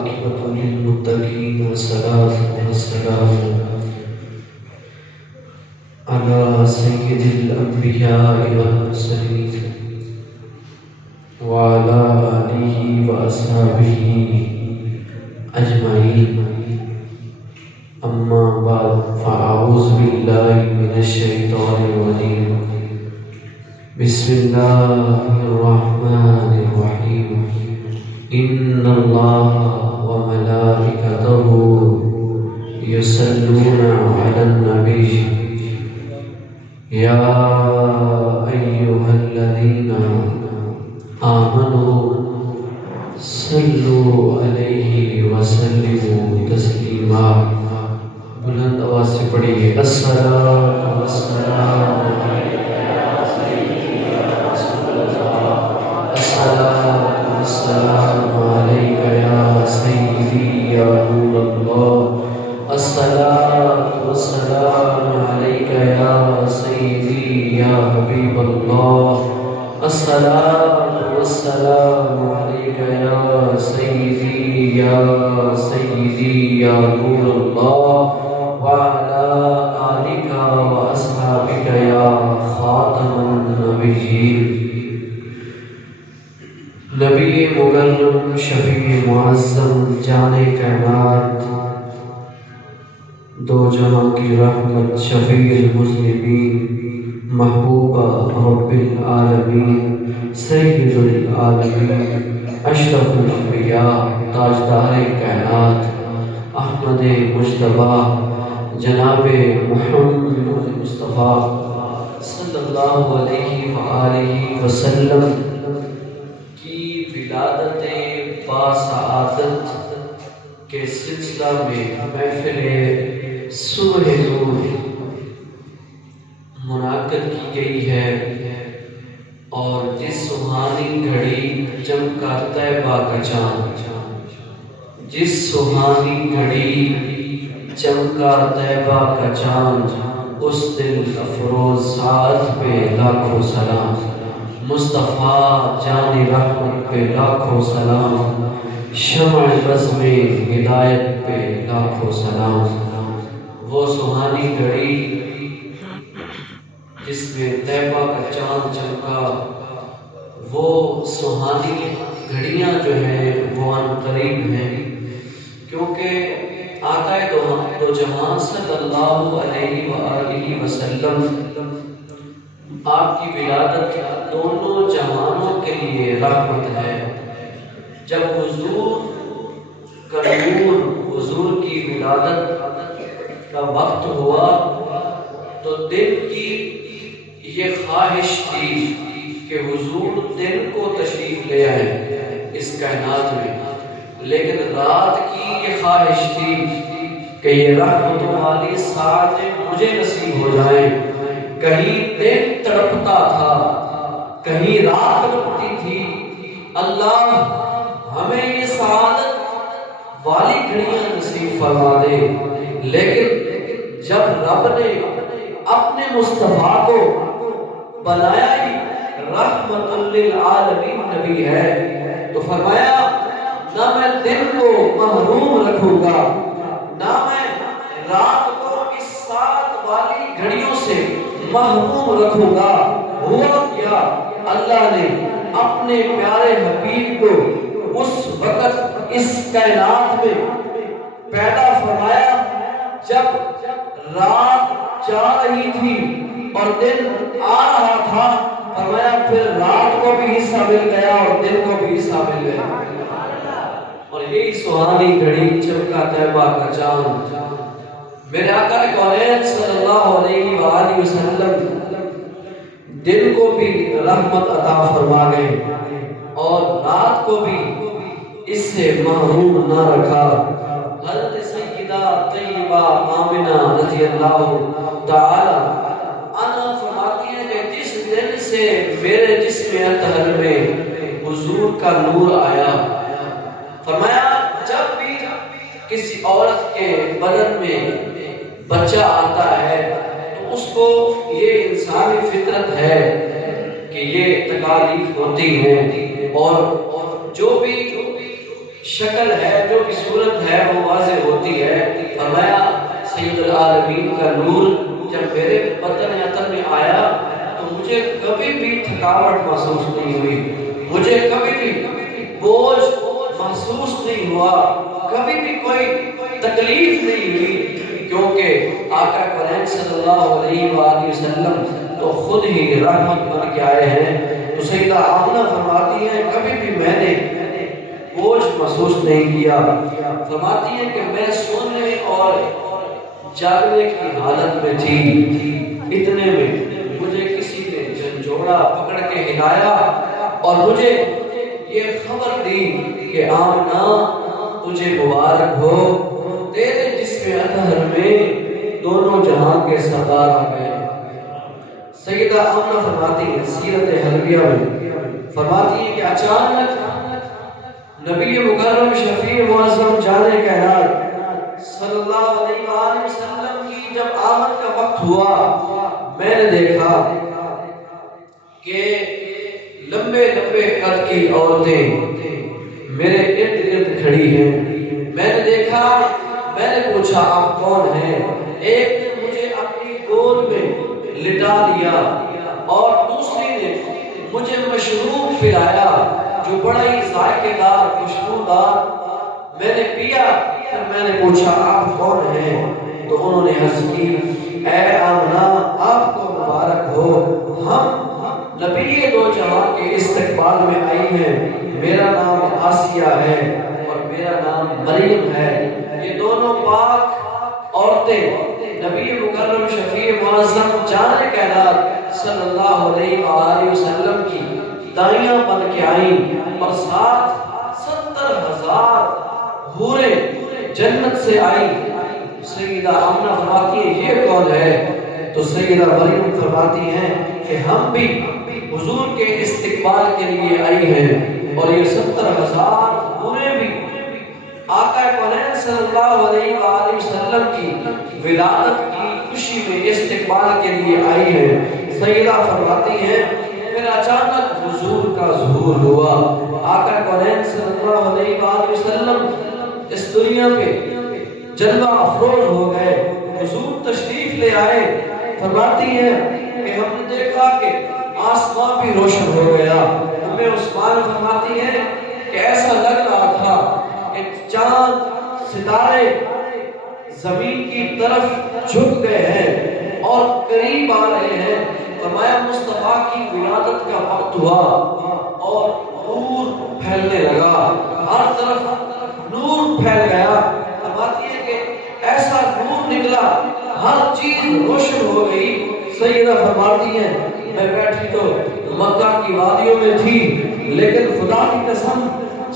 والعاقبة للمتقين والصلاة والسلام على سيد الأنبياء والمرسلين وعلى آله وأصحابه أجمعين. أما بعد فأعوذ بالله من الشيطان الرجيم. بسم الله الرحمن الرحيم. إن الله وملائكته يصلون على النبي يا أيها الذين آمنوا صلوا عليه وسلموا تسلیما. بلند آواز سے پڑھیے الصلاۃ والسلام علیک یا سیدی یا رسول اللہ، الصلاۃ والسلام علیک یا سیدی یا نور اللہ، الصلاۃ والسلام علیک یا سیدی یا حبیب اللہ، الصلاۃ والسلام علیک یا سیدی یا نور اللہ، وعلى آلك وأصحابك يا خاتم النبيين. نبی مکرم شفیع معظم جان کائنات، دو جہاں کی رحمت، شفیع المذنبین، محبوب رب العالمین، سید العالمین، اشرف الانبیاء، تاجدار کائنات، احمد مجتبی جناب محمد مصطفیٰ صلی اللہ علیہ وآلہ وسلم کی ولادت باسعادت کے سلسلہ میں محفل صبح نور منعقد کی گئی ہے، اور جس سہانی گھڑی چمکا طیبہ کا چاند، جس سہانی گھڑی چمکا طیبہ کا چاند، اس دل افروز ساعت پہ لاکھوں سلام، مصطفیٰ جان رحمت پہ لاکھوں سلام، شمع بزم ہدایت پہ لاکھوں سلام. وہ سہانی گھڑی جس میں طیبہ کا چاند چمکا، وہ سہانی گھڑیاں جو ہیں وہ عن قریب ہیں، کیونکہ آقا دو جہاں صلی اللہ علیہ وآلہ وسلم آپ کی ولادت دونوں جہانوں کے لیے رحمت ہے. جب حضور کا نور، حضور کی ولادت کا وقت ہوا تو دل کی یہ خواہش تھی کہ حضور دن کو تشریف لے آئے اس کائنات میں، لیکن رات کی یہ خواہش تھی کہ یہ رحمتوں والی ساعتیں مجھے نصیب ہو جائیں. کہیں دن تڑپتا تھا، کہیں رات تڑپتی تھی، اللہ ہمیں یہ سعادت والی گھڑیاں نصیب فرما دے. لیکن جب رب نے اپنے مصطفیٰ کو بنایا ہی رحمت للعالمین نبی ہے، تو فرمایا نہ میں دن کو محروم رکھوں گا، نہ میں رات کو اس سات والی گھڑیوں سے محروم رکھوں گا. ہوا کیا، اللہ نے اپنے پیارے حبیب کو اس وقت اس کائنات میں پیدا فرمایا جب رات جا رہی تھی اور دن آ رہا تھا. فرمایا پھر رات کو بھی حصہ مل گیا اور دن کو بھی حصہ مل گیا. اور یہی سہانی گھڑی چمکا طیبہ کا چاند، میرے آقا کونین صلی اللہ علیہ وآلہ وسلم دن کو بھی رحمت عطا فرما گئے اور رات کو بھی اس سے محروم نہ رکھا. حضرت سیدہ طیبہ آمنہ رضی اللہ تعالی عنہا فرماتی ہیں کہ جس دن سے میرے جسم اطہر میں حضور کا نور آیا، فرمایا جب بھی کسی عورت کے بدن میں بچہ آتا ہے تو اس کو یہ انسانی فطرت ہے کہ یہ تکالیف ہوتی ہیں، اور جو بھی شکل ہے، جو بھی صورت ہے وہ واضح ہوتی ہے۔ فرمایا سید العالمین کا نور جب میرے بدن عطر میں آیا تو مجھے کبھی بھی تھکاوٹ محسوس نہیں ہوئی، مجھے کبھی بھی بوجھ محسوس نہیں ہوا، کبھی بھی کوئی تکلیف نہیں ہوئی، کیونکہ آقا کریم صلی اللہ علیہ وآلہ وسلم تو خود ہی رحمت بن کے آئے ہیں۔ تو سیدہ آمنہ فرماتی ہیں کبھی بھی میں نے بوجھ محسوس نہیں کیا۔ فرماتی ہیں کہ میں سونے اور جاگنے کی حالت میں تھی، اتنے میں مجھے کسی نے جھنجھوڑا پکڑ کے ہلایا اور مجھے یہ خبر دی کہ آمنہ تجھے مبارک ہو، تیرے جسم اطہر میں دونوں جہاں کے سردار آ گئے۔ سیدہ آمنہ فرماتی ہیں سیرت حلبیہ میں فرماتی ہیں کہ اچانک نبی مکرم شفیع معظم جان کائنات صلی اللہ علیہ وآلہ وسلم کی جب آمد کا وقت ہوا، میں نے دیکھا کہ لمبے لمبے قد کی عورتیں میرے ارد گرد کھڑی ہیں۔ میں نے دیکھا، میں نے پوچھا آپ کون ہیں؟ ایک نے مجھے اپنی گود میں لٹا دیا اور دوسری نے مجھے مشروب پلایا جو بڑا ہی ذائقے دار خوشبودار۔ میں نے پیا، پھر میں نے پوچھا آپ کون ہیں؟ تو انہوں نے عرض کی اے آمنہ آپ کو مبارک ہو، ہم نبی دو جہاں کے استقبال میں آئی ہیں، میرا نام آسیہ ہے اور میرا نام مریم ہے۔ یہ دونوں پاک عورتیں نبی مکرم شفیع معظم جان کائنات صلی اللہ علیہ وآلہ وسلم کی دائیاں بن کے آئیں اور ساتھ 70,000 حوریں جنت سے آئیں۔ سیدہ آمنہ فرماتی ہیں یہ کون ہے؟ تو سیدہ مریم فرماتی ہیں کہ ہم بھی حضور کے استقبال کے لیے آئی ہیں اور یہ 70,000 حوریں بھی آقا کونین صلی اللہ علیہ وآلہ وسلم کی ولادت کی خوشی میں استقبال کے لیے آئی ہیں۔ سیدہ فرماتی ہیں پھر اچانک حضور کا ظہور ہوا، آقا کونین صلی اللہ علیہ وآلہ وسلم اس دنیا پہ جلوہ افروز ہو گئے، حضور تشریف لے آئے۔ فرماتی ہے کہ ہم نے دیکھا کہ آسمان بھی روشن ہو گیا۔ ہمیں عثمان فرماتی ہے کہ ایسا لگ رہا تھا کہ چاند ستارے زمین کی طرف جھک گئے ہیں اور قریب آ رہے ہیں۔ فرمایا مصطفیٰ کی ولادت کا وقت ہوا اور نور پھیلنے لگا، ہر طرف نور پھیل گیا۔ فرماتی ہے کہ ایسا نور نکلا، ہر چیز روشن ہو گئی۔ سیدہ فرماتی ہیں میں بیٹھی تو مکہ کی وادیوں میں تھی، لیکن خدا کی قسم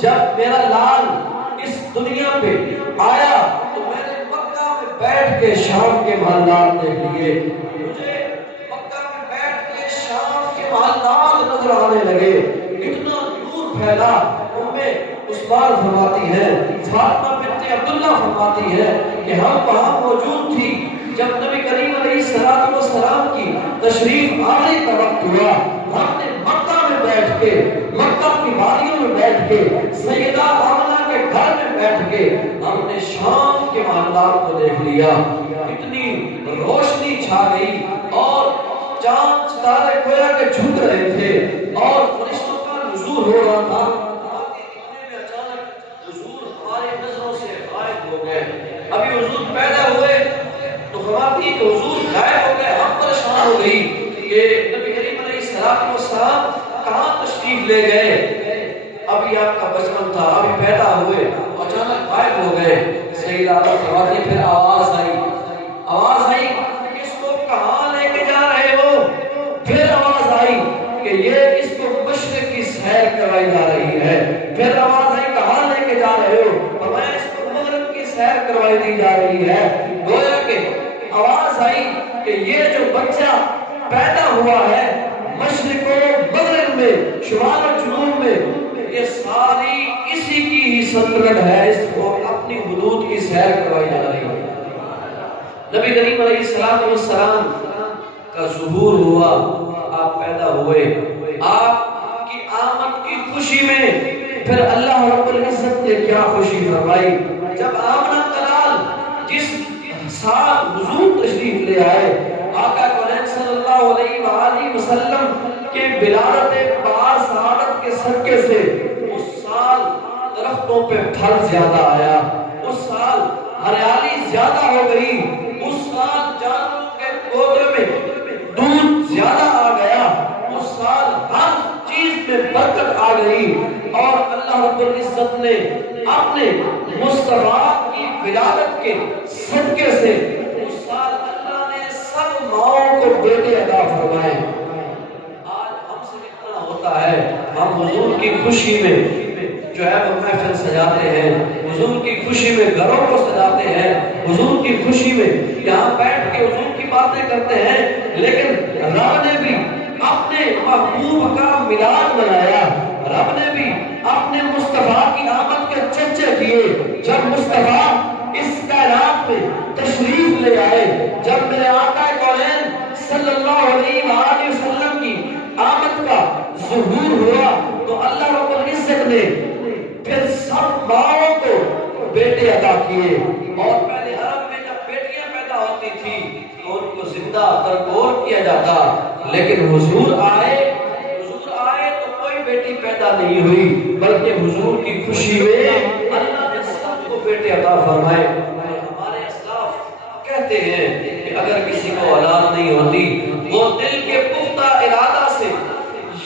جب میرا لال اس دنیا پہ آیا تو میں نے مکہ میں بیٹھ کے شام کے محلات دیکھ لیے، مجھے مکہ میں بیٹھ کے شام کے محلات نظر آنے لگے، اتنا نور پھیلا۔ عثمان فرماتی ہے، فاطمہ بنت عبداللہ فرماتی ہے کہ ہم وہاں موجود تھی جب نبی کریم علیہ السلام کی تشریف آنے کا وقت ہوا۔ ہم نے مکہ میں بیٹھ کے، مکہ کی وادیوں میں بیٹھ کے، سیدہ آمنہ کے گھر میں بیٹھ کے ہم نے شام کے محلات کو دیکھ لیا۔ اتنی روشنی چھا گئی اور چاند ستارے گویا کہ جھک رہے تھے اور فرشتوں کا نزول ہو رہا تھا۔ ابھی حضور پیدا ہوئے تو فرماتی کہ حضور غائب ہو گئے، ہم پریشان ہو گئی کہ نبی کریم علیہ السلام کہاں تشریف لے گئے؟ ابھی آپ کا بچپن تھا، ابھی پیدا ہوئے، اچانک غائب ہو گئے۔ سیدہ فرماتی پھر آواز آئی کہ اس کو کہاں لے کے جا رہے ہو؟ پھر آواز آئی کہ یہ اس کو مشرق کی سیر کرائی جا رہی ہے۔ پھر آواز آئی کہاں لے کے جا رہے ہو؟ فرمایا اس کو مغرب کی سیر کروائی دی جا رہی ہے۔ گویا کہ آواز آئی کہ یہ جو بچہ پیدا ہوا ہے مشرق و مغرب میں، شمال و جنوب میں، یہ ساری اسی کی ہی سلطنت ہے، اس کو اپنی حدود کی سیر کروائی جا رہی ہے۔ نبی کریم علیہ السلام کا ظہور ہوا، آپ پیدا ہوئے، آپ کی آمد کی خوشی میں پھر اللہ رب العزت نے کیا خوشی فرمائی جب آمنہ کلال جس سال حضور تشریف لے آئے، آقا کریم صلی اللہ علیہ وآلہ وسلم کے ولادت پار سعادت کے صدقے سے اس سال درختوں پہ پھل زیادہ آیا، اس سال ہریالی زیادہ ہو گئی، اس سال جانوروں کے گودے میں دودھ زیادہ آ گیا، اس سال ہر چیز میں برکت آ گئی، اور اللہ رب العزت نے اپنے مصطفیٰ کی ولادت کے صدقے سے اس سال اللہ نے سب ماؤں کو بیٹے عطا فرمائے۔ آج ہم سے اتنا ہوتا ہے، ہم حضور کی خوشی میں جو ہے وہ محفل سجاتے ہیں، حضور کی خوشی میں گھروں کو سجاتے ہیں، حضور کی خوشی میں یہاں بیٹھ کے حضور کی باتیں کرتے ہیں، لیکن رب نے بھی اپنے محبوب کا میلاد منایا، رب نے بھی اپنے مصطفیٰ کی آمد کے چرچے کیے۔ جب مصطفیٰ اس کائنات میں تشریف لے آئے، جب میرے آقا کونین صلی اللہ علیہ وآلہ وسلم کی آمد کا ظہور ہوا تو اللہ رب العزت نے پھر سب ماؤں کو بیٹے عطا کیے، اور پہلے عرب میں جب بیٹیاں پیدا ہوتی تھی تو ان کو زندہ درگور کیا جاتا، لیکن حضور آئے تو کوئی بیٹی پیدا نہیں ہوئی، بلکہ حضور کی خوشی میں اللہ نے سب کو بیٹے عطا فرمائے۔ ہمارے اسلاف کہتے ہیں کہ اگر کسی کو اولاد نہیں ہوتی وہ دل کے پختہ ارادہ سے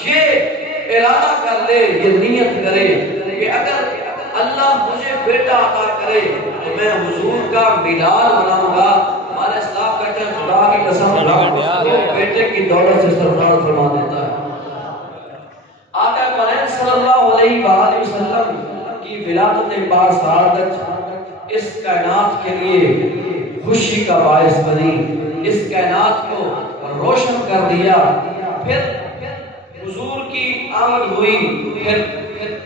یہ ارادہ کر لے، یہ نیت کرے کہ اگر اللہ مجھے بیٹا عطا کرے تو میں حضور کا میلاد مناؤں گا۔ ہمارے اسلاف کہتے ہیں خدا کی قسم وہ بیٹے کی دولت سے سرفراز فرما دیتا ہے۔ آقا کریم صلی اللہ علیہ وآلہ وسلم کی ولادت پار سعادت اس کائنات کے لیے خوشی کا باعث بنی، اس کائنات کو روشن کر دیا۔ پھر حضور کی آمد ہوئی، پھر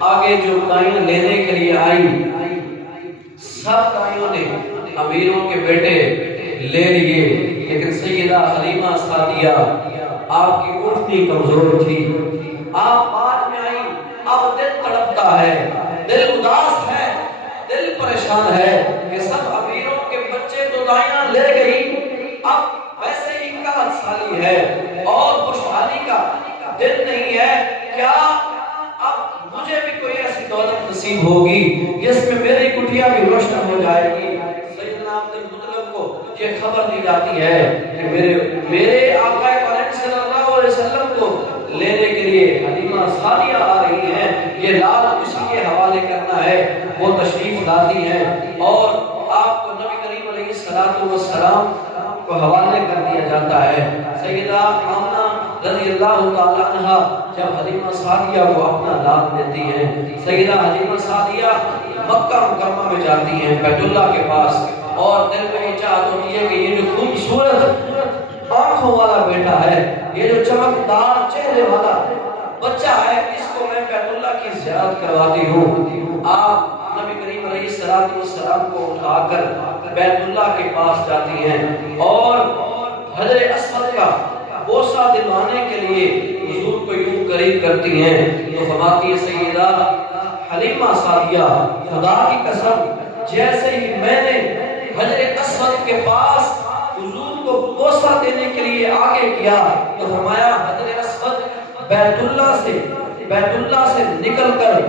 آگے جو دائیں لینے کے لیے آئی، سب دائیوں نے امیروں کے بیٹے لے لیے، لیکن سیدہ حلیمہ سعدیہ آپ کی اٹھنی کمزور تھی، آپ بعد میں آئی، اب دل تڑپتا ہے، دل اداس ہے، دل پریشان ہے کہ سب امیروں کے بچے تو دائیاں لے گئی، اب ویسے ہی کا سالی ہے اور خوشحالی کا دن نہیں ہے، کیا اب مجھے بھی کوئی ایسی دولت نصیب ہوگی جس میں میری کٹھیا بھی روشن ہو جائے گی۔ سیدنا عبد المطلب کو یہ خبر دی جاتی ہے کہ میرے آقا کریم صلی اللہ علیہ وسلم کو لینے کے لیے حلیمہ سعدیہ آ رہی ہیں، یہ لال اسی کے حوالے کرنا ہے، وہ تشریف لاتی ہیں اور آپ کو نبی کریم علیہ السلام کو حوالے کر دیا جاتا ہے۔ سیدہ آمنہ رضی اللہ تعالیٰ عنہ جب حلیمہ سعدیہ کو اپنا لال دیتی ہیں، سیدہ حلیمہ سعدیہ مکہ مکرمہ میں جاتی ہیں بیت اللہ کے پاس، اور دل میں یہ چاہت ہوتی ہے کہ یہ جو خوبصورت آنکھوں والا بیٹا ہے، یہ جو چمکدار چہرے والا بچہ ہے، اس کو میں بیت اللہ کی زیارت کرواتی ہوں۔ آپ نبی کریم علیہ السلام کو اٹھا کر بیت اللہ کے پاس جاتی ہیں اور حجر اسود کا بوسہ دلوانے کے لیے حضور کو یوں قریب کرتی ہیں تو فرماتی ہے سیدہ حلیمہ سعدیہ، خدا کی قسم جیسے ہی میں نے حجر اسود کے پاس حضور کو بوسہ دینے کے لیے آگے کیا تو فرمایا حجر اسود بیت اللہ سے نکل کر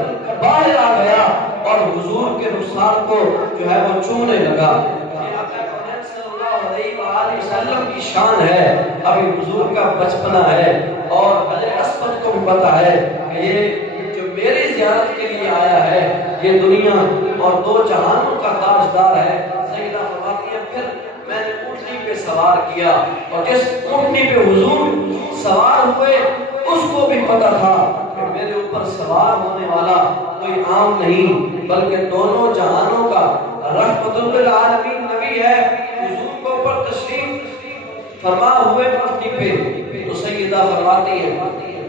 باہر آ گیا اور حضور کے رخسار کو جو ہے وہ چھونے لگا۔ وسلم کی شان ہے، ابھی حضور کا بچپنا ہے اور حجر اسود کو بھی پتا ہے کہ یہ جو میری زیارت کے لیے آیا ہے یہ دنیا اور دو جہانوں کا تاجدار ہے۔ سیدہ فرماتی ہے پھر میں نے اونٹنی پہ سوار کیا اور جس اونٹنی پہ حضور سوار ہوئے اس کو بھی پتا تھا کہ میرے اوپر سوار ہونے والا کوئی عام نہیں بلکہ دونوں جہانوں کا رحمت للعالمین نبی ہے۔ حضور کو اوپر تشریف فرما ہوئے اونٹنی پہ تو سیدہ فرماتی ہے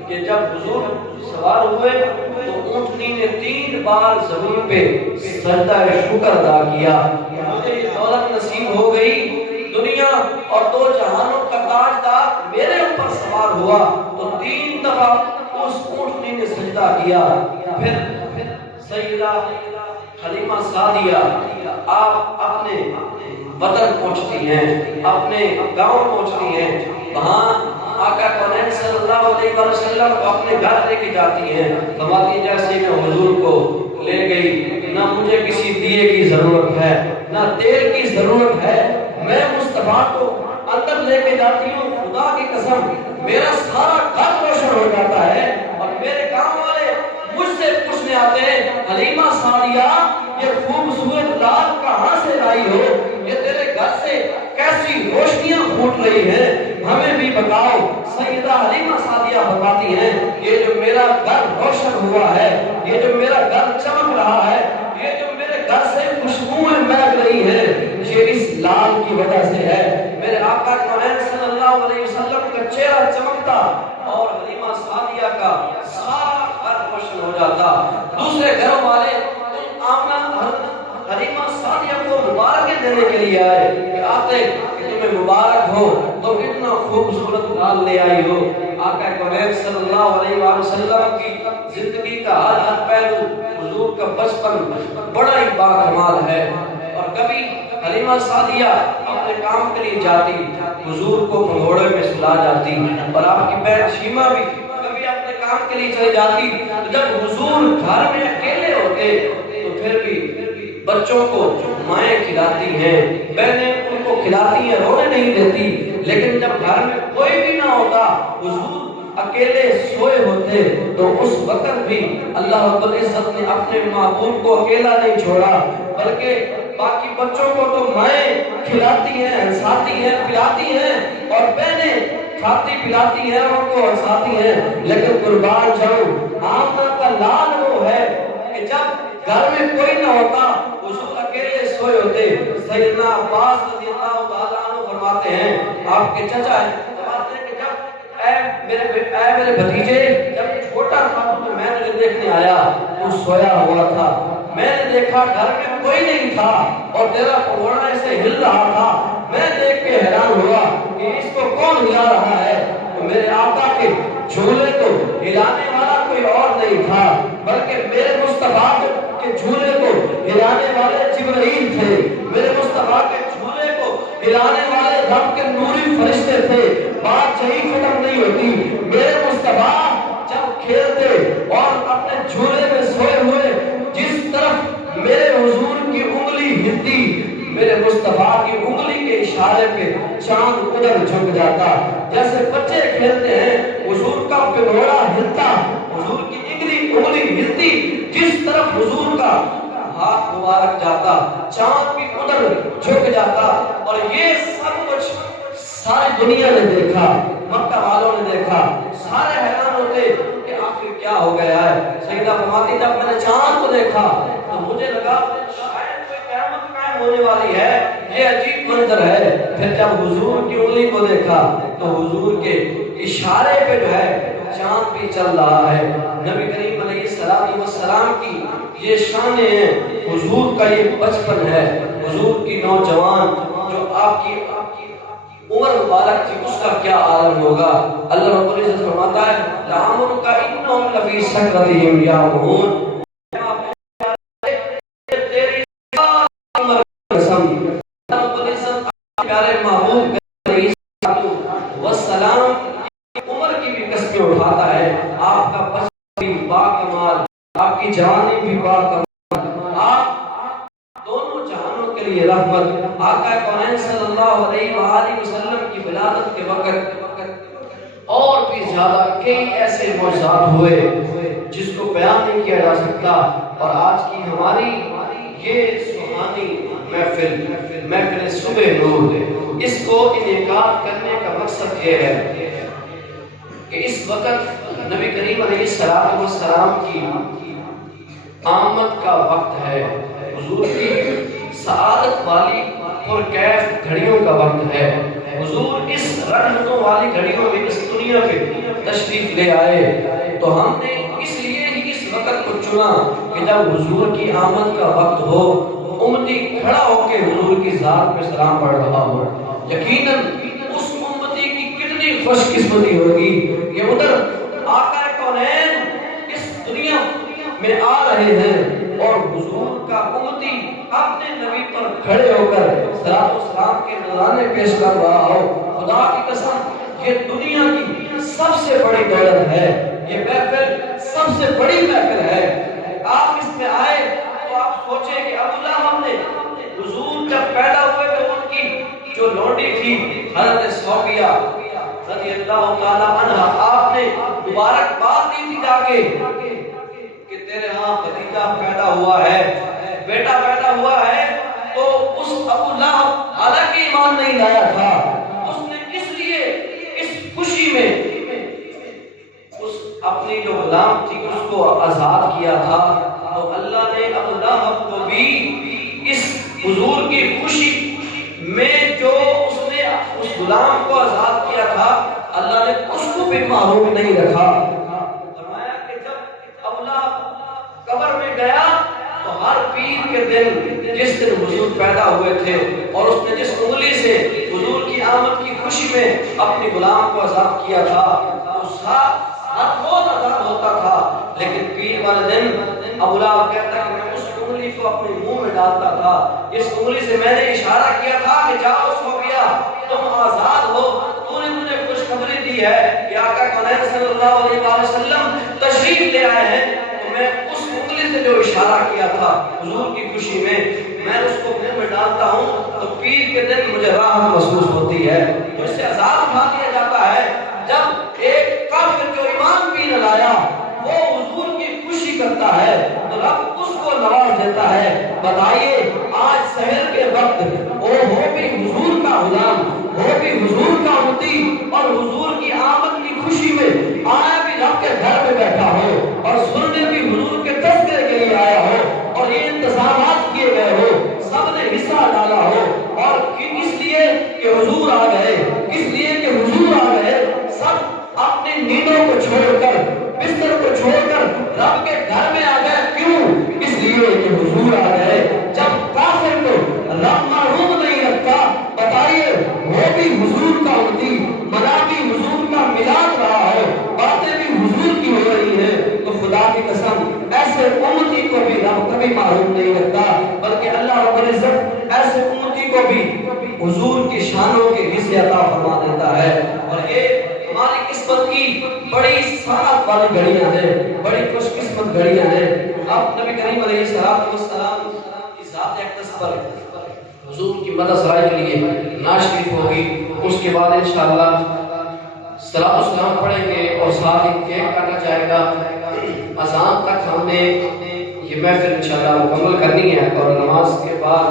کہ جب حضور سوار ہوئے تو اونٹنی نے 3 بار زمین پہ سجدہ شکر ادا کیا، مجھے یہ دولت نصیب ہو گئی، دنیا اور دو جہانوں کا تاجدار میرے اوپر سوار ہوا تو 3 دفعہ اس اونٹنی نے سجدہ کیا۔ پھر سیدہ حلیمہ سعدیہ آپ اپنے وطن پہنچتی ہیں، اپنے گاؤں پہنچتی ہیں، وہاں آقا کونین صلی اللہ علیہ وسلم کو اپنے گھر لے کے جاتی ہیں، فرماتی ہیں جیسے میں حضور کو لے گئی، نہ مجھے کسی دیے کی ضرورت ہے نہ تیل کی ضرورت ہے، میں مصطفیٰ کو اندر لے کے جاتی ہوں، خدا کی قسم میرا سارا گھر روشن ہو جاتا ہے اور میرے گاؤں والے مجھ سے پوچھنے آتے ہیں حلیمہ سعدیہ یہ خوبصورت لال کہاں سے لائی ہو، یہ تیرے گھر سے کیسی روشنیاں پھوٹ رہی ہیں، ہمیں بھی بتاؤ۔ سیدہ حلیمہ سعدیہ بتاتی ہیں یہ جو میرا گھر روشن ہوا ہے، یہ جو میرا گھر چمک رہا ہے، یہ جو میرے گھر سے خوشبوئیں مہک رہی ہیں، یہ اس لال کی وجہ سے ہے۔ میرے آقا کونین صلی اللہ علیہ وسلم کا چہرہ چمکتا اور حلیمہ سعدیہ کا سارا گھر روشن ہو جاتا۔ دوسرے گھروں والے آمنہ حلیمہ سعدیہ کو مبارکیں دینے کے لیے آئے کہ آتے کہ تمہیں مبارک ہو، تم اتنا خوبصورت لال لے آئی ہو۔ آقا کونین صلی اللہ علیہ وسلم کی زندگی کا ہر پہلو، حضور کا بچپن بڑا ہی باکمال ہے، اور کبھی حلیمہ سعدیہ اپنے کام کے لیے جاتی، حضور کو پھگوڑے میں سلا جاتی، اور آپ کی بہن شیمہ بھی کبھی اپنے کام کے لیے چلی جاتی۔ جب حضور گھر میں اکیلے ہوتے تو پھر بھی بچوں کو مائیں کھلاتی ہیں، بہنیں ان کو کھلاتی ہیں، رونے نہیں دیتی، لیکن جب گھر میں کوئی بھی نہ ہوتا، حضور اکیلے سوئے ہوتے تو اس وقت بھی اللہ رب العزت نے اپنے محبوب کو اکیلا نہیں چھوڑا، بلکہ باقی بچوں کو تو مائیں کھلاتی ہیں، ہنساتی ہیں، پلاتی ہیں، اور بہنیں کھاتی پلاتی ہیں اور ان کو ہنساتی ہیں، لیکن قربان جاؤں آمنہ کا لال وہ ہے کہ جب گھر میں کوئی نہ ہوتا، حضور اکیلے سوئے ہوتے۔ سیدنا عباس رضی اللہ تعالیٰ عنہ فرماتے ہیں، آپ کے چچا ہیں، فرماتے ہیں کہ جب اے میرے بھتیجے، جب چھوٹا تھا تو میں نے دیکھنے آیا تو سویا ہوا تھا، میں نے دیکھا گھر میں کوئی نہیں تھا اور تیرا پھگوڑا ایسے ہل رہا تھا، میں دیکھ کے حیران ہوا کہ اس کو کون ہلا رہا ہے، تو میرے آقا کے جھولے کو ہلانے والا کوئی اور نہیں تھا بلکہ میرے مصطفیٰ کے جھولے کو ہلانے والے جبرائیل تھے، میرے مصطفیٰ کے جھولے کو ہلانے والے رب کے نوری فرشتے تھے۔ بات یہی ختم نہیں ہوتی، میرے مصطفیٰ جب کھیلتے اور اپنے جھولے میں سوئے ہوئے جس طرف میرے حضور کی انگلی ہلتی، میرے مصطفیٰ کی انگلی کے اشارے پہ چاند ادھر جھک جاتا، جیسے بچے کھیلتے ہیں، حضور کا پگوڑا ہلتا، حضور کی انگلی ہلتی، جس طرف حضور کا ہاتھ مبارک جاتا چاند بھی ادھر جھک جاتا، اور یہ سب کچھ ساری دنیا نے دیکھا، مکہ والوں نے دیکھا، سارے حیران ہوتے کہ آخر کیا ہو گیا ہے۔ سیدہ فرماتی جب میں نے چاند کو دیکھا تو مجھے لگا شاید کوئی قیامت قائم ہونے والی ہے، یہ عجیب منظر ہے۔ پھر جب حضور کی انگلی کو دیکھا تو حضور کے اشارے پہ جو ہے چاند بھی چل رہا ہے۔ نبی کریم علیہ السلام کی یہ شان ہے، حضور کا یہ بچپن ہے، حضور کی نوجوان جو آپ کی عمر مبارک تھی اس کا کیا عالم ہوگا۔ اللہ رب العزت فرماتا ہے لَعَمْرُكَ إِنَّهُمْ لَفِي سَكْرَتِهِمْ يَعْمَهُونَ، تیری عمر قسم، اللہ رب العزت پیارے محبوب والسلام عمر کی بھی قسمیں اٹھاتا ہے، آپ کا بچپن بھی باکمال، آپ کی جوانی بھی باکمال، آپ دونوں جہانوں کے لیے رحمت۔ آقا کونین صلی اللہ علیہ وآلہ وسلم کی ولادت کے وقت اور بھی زیادہ کئی ایسے معجزات ہوئے جس کو بیان نہیں کیا جا سکتا، اور آج کی ہماری یہ سبحانی محفل صبح نور، اس کو انعقاد کرنے کا مقصد یہ ہے کہ اس وقت نبی کریم علیہ السلام کی آمد کا وقت ہے، حضور کی سعادت والی اور کیف گھڑیوں کا وقت ہے، حضور اس رحمتوں والی گھڑیوں میں اس دنیا پہ تشریف لے آئے، تو ہم نے اس لیے ہی اس وقت کو چنا کہ جب حضور کی آمد کا وقت ہو، امتی کھڑا ہو کے حضور کی ذات پہ سلام پڑھ رہا ہو، یقیناً اس امتی کی کتنی خوش قسمتی ہوگی کہ ادھر آقا کونین اس دنیا میں آ رہے ہیں، اور حضور کا امتی اپنے نبی پر کھڑے ہو کر صلاۃ و سلام کے نذرانے پیش کر رہا ہو، خدا کی قسم یہ دنیا کی سب سے بڑی دولت ہے، یہ محفل سب سے بڑی محفل ہے۔ آپ اس میں آئے تو آپ سوچیں کہ ابو لہب نے حضور جب پیدا ہوئے تو ان کی جو لونڈی تھی حضرت صفیہ رضی اللہ تعالی عنہ، آپ نے مبارکباد دی تھی جا کے کہ تیرے ہاں بھتیجا پیدا ہوا ہے، بیٹا پیدا ہوا ہے، تو اس ابو لہب حالانکہ ایمان نہیں لایا تھا، اس نے اس لیے اس خوشی میں اس اپنی جو غلام تھی اس کو آزاد کیا تھا، تو اللہ نے ابو لہب کو بھی اس حضور کی خوشی میں جو اس نے اس غلام کو آزاد کیا تھا، اللہ نے اس کو بھی محروم نہیں رکھا۔ فرمایا کہ جب ابو لہب قبر میں گیا تو ہر پیر کے دن جس دن حضور پیدا ہوئے تھے اور اس نے جس انگلی سے حضور کی آمد کی خوشی میں اپنی غلام کو آزاد کیا تھا، وہ ہر روز آزاد ہوتا تھا، لیکن پیر والے دن ابو لہب کہتا کہ میں اس انگلی کو اپنے منہ میں ڈالتا تھا، اس انگلی سے میں نے اشارہ کیا تھا کہ جاؤ صفیہ تم آزاد ہو، تو نے مجھے خوشخبری دی ہے کہ آقا کونین صلی اللہ علیہ وآلہ وسلم تشریف لے آئے ہیں، تو میں اس انگلی سے جو اشارہ کیا تھا حضور کی خوشی میں اس کو منہ میں ڈالتا ہوں تو پیر کے دن مجھے راحت محسوس ہوتی ہے، تو اس سے عذاب اٹھا دیا جاتا ہے۔ جب ایک کافر جو ایمان بھی نہ لایا وہ حضور کی خوشی کرتا ہے تو رب اس کو نواز دیتا ہے۔ بتائیے آج سحر کے وقت وہ ہو بھی حضور کا غلام، وہ بھی حضور کا امتی اور حضور کی آمد کی خوشی میں آیا بھی رب کے گھر میں بیٹھا ہو اور سننے بھی حضور کے تذکرے کے لیے آیا ہو اور یہ انتظامات کیے گئے ہو، سب نے حصہ ڈالا ہو، اور اس لیے کہ حضور آ گئے، اس لیے کہ حضور آ گئے، سب اپنی نیندوں کو چھوڑ کر بستر کو چھوڑ کر رب کے گھر میں آ گئے۔ کیوں؟ اس لیے کہ حضور آ گئے۔ جب کافر کو رب محروم نہیں رکھتا، بتائیے وہ بھی حضور کا امتی، منا بھی حضور کا میلاد رہا ہے، باتیں بھی حضور کی ہو رہی ہیں، تو خدا کی قسم ایسے امتی کو بھی رب کبھی محروم نہیں رکھتا، بلکہ اللہ رب العزت ایسے امتی کو بھی حضور کی شانوں کے حصے عطا فرما دیتا ہے۔ اور یہ ہماری قسمت کی بڑی سعادت والی گھڑیاں ہیں، بڑی خوش قسمت گھڑیاں ہیں۔ اب نبی کریم علیہ السلام کی ذات اقدس پر حضور کی مدد سرائی کے لیے نعت شریف ہوگی، اس کے بعد انشاءاللہ صلاۃ و سلام پڑھیں گے اور ساتھ ہی کیک کاٹا جائے گا۔ اذان تک ہم نے یہ محفل انشاءاللہ مکمل کرنی ہے اور نماز کے بعد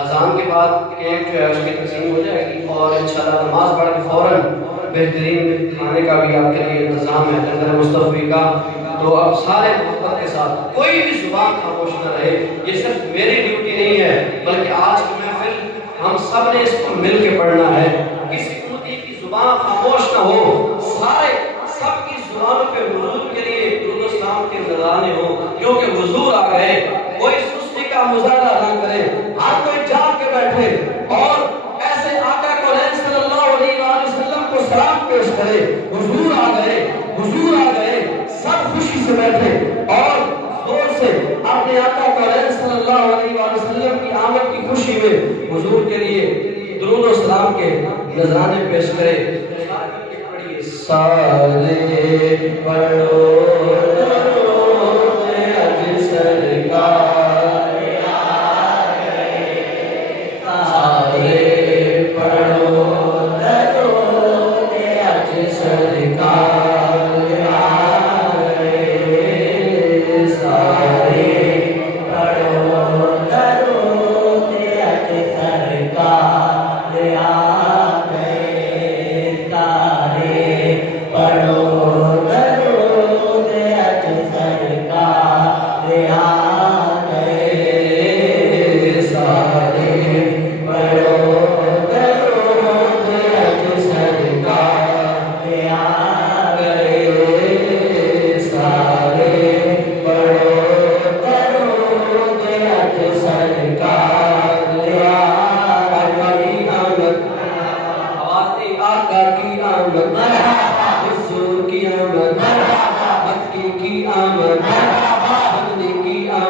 اذان کے بعد کیک جو ہے اس کی تقسیم ہو جائے گی، اور انشاءاللہ نماز پڑھ کے فوراً بہترین کھانے کا بھی آپ کے لیے انتظام ہے لنگر مصطفی کا۔ تو اب سارے محبت کے ساتھ کوئی بھی زبان خاموش نہ رہے، یہ صرف میری ڈیوٹی نہیں ہے بلکہ آج کی محفل ہم سب نے اس کو مل کے پڑھنا ہے، کسی امتی کی زبان خاموش نہ ہو، سب کی زبانوں پہ حضور کے لیے درود و سلام کے نذرانے ہوں، کیونکہ حضور آ گئے۔ کوئی سستی کا مظاہرہ نہ کرے، ہر کوئی جاگ کے بیٹھے اور ایسے آقا کونین صلی اللہ علیہ وآلہ وسلم کو سلام پیش کرے، حضور آ گئے، حضور آ گئے، سب خوشی سے بیٹھے اور زور سے اپنے آقا کونین صلی اللہ علیہ وآلہ وسلم کی آمد کی خوشی میں حضور کے لیے درود و سلام کے نذرانے پیش کرے۔ سارے پڑھو درود اج سرکار آ گئے، سارے پڑھو درود اج سرکار آ گئے، سارے پڑھو درود اج سرکار آ گئے، سارے پڑھو درود اج سرکار آ گئے، سارے پڑھو درود اج سرکار آ گئے، سارے پڑھو درود اج سرکار آ گئے۔ آقا کی آمد، حضور کی آمد، مکی کی آمد، مدنی کی آمد۔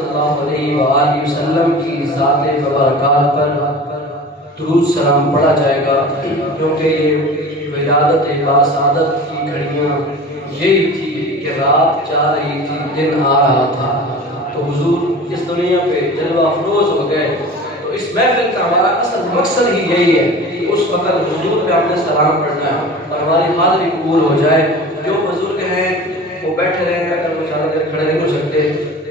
صلی اللہ علیہ وآلہ وسلم کی ذات مبارکات پر درود سلام پڑھا جائے گا، کیونکہ یہ ولادت باسعادت کی گھڑیاں یہی تھی کہ رات جا رہی تھی، دن آ رہا تھا، تو حضور اس دنیا پہ جلوہ افروز ہو گئے۔ تو اس محفل کا ہمارا اصل مقصد ہی یہی ہے کہ اس وقت حضور پہ ہم نے سلام پڑھنا ہے اور ہماری حاضری قبول ہو جائے۔ جو بزرگ ہیں وہ بیٹھے رہیں گے، اگر وہ زیادہ دیر کھڑے نہیں ہو سکتے،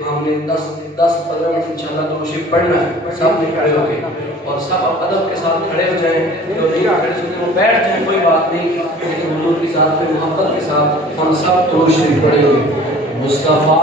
ہم نے 10-15 منٹ انشاءاللہ درود شریف پڑھنا ہے، سب نے کھڑے ہو کے اور سب ادب کے ساتھ کھڑے ہو جائیں، جو نہیں کھڑے سکتے وہ بیٹھ جائیں، کوئی بات نہیں، لیکن حضور کی ذات پہ محبت کے ساتھ ہم سب درود شریف پڑھیں گے۔ مصطفیٰ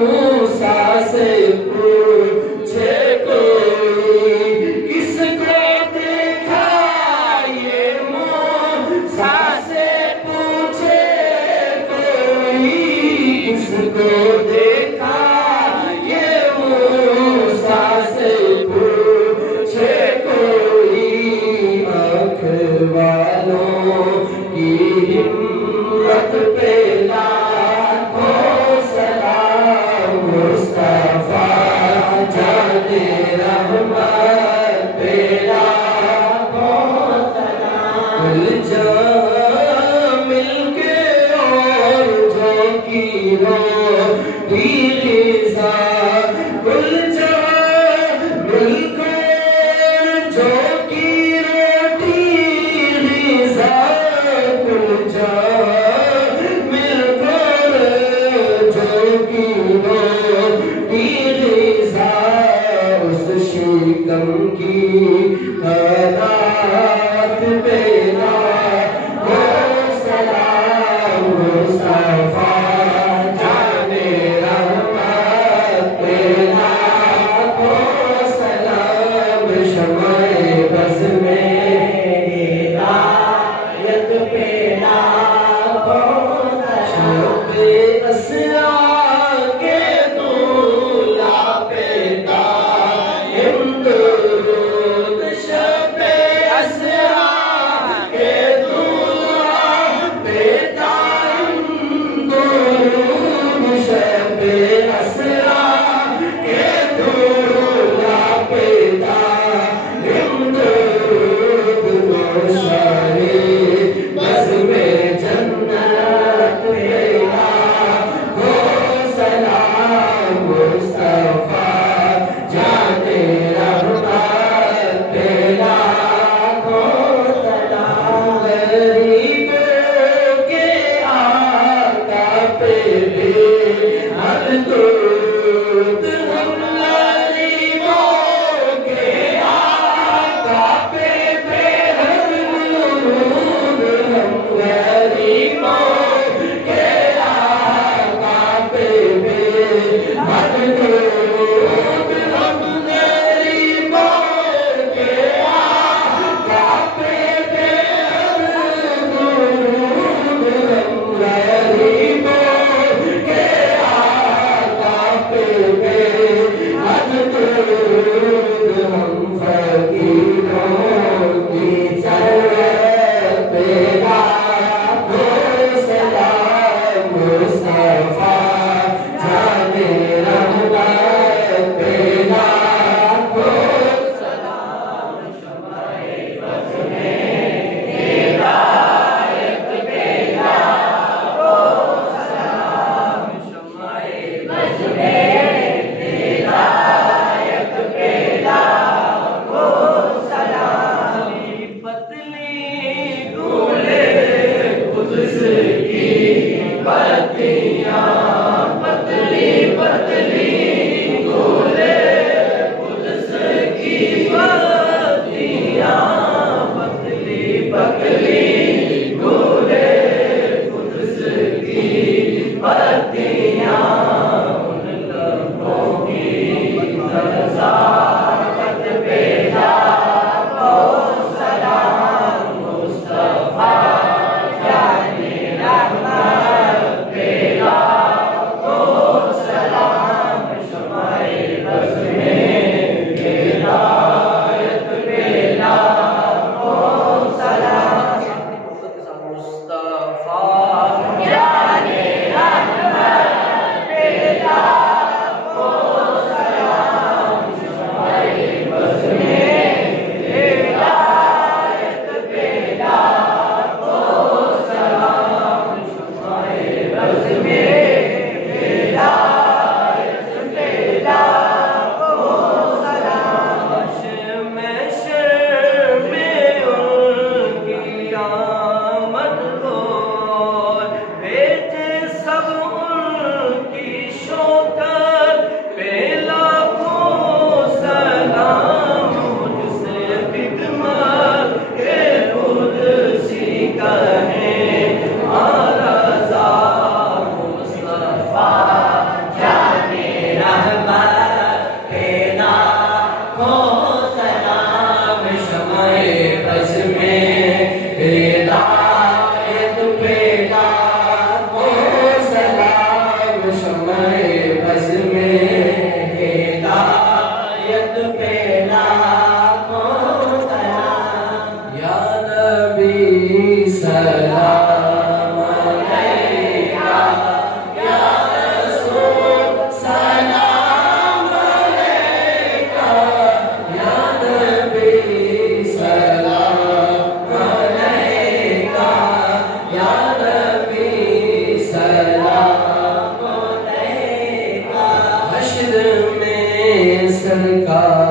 موسیٰ سے پوچھے کوئی کس کو دیکھا یہ موسیٰ سے پوچھے کوئی کس کو دیکھا یہ موسیٰ سے پوچھے کوئی آنکھ والوں کی ہمت پہ لاکھوں سلام مصطفیٰ جانے رحمت پہ لاکھوں سلام کل جا مل کے اور جو کی روٹی غذا کل جا مل کے جو کی روٹی غذا کل جا مل کر جو کی روٹی غذا اس شکم کی حالات پہ لاکھوں سلام مصطفیٰ جانے رحمت پہ لاکھوں سلام شمع بز میں ہدایت پہ لاکھوں سلام شب اسرا کے دولہ پہ دائم درود شب اسرا کے دولہ پہ دائم درود شب اسرا کے دولہ پہ دائم درود روشنی بز میں جنت پہ لاکھوں سلام مصطفیٰ جانے رحمت پہ لاکھوں سلام غریبوں کے آقا پہ بے حد درود ہم غریبوں کے آقا پہ بے حد درود ہم غریبوں کے آقا پہ بے حد درود ہم غریبوں کے آقا پہ بے حد درود ہم غریبوں کے آقا سرکار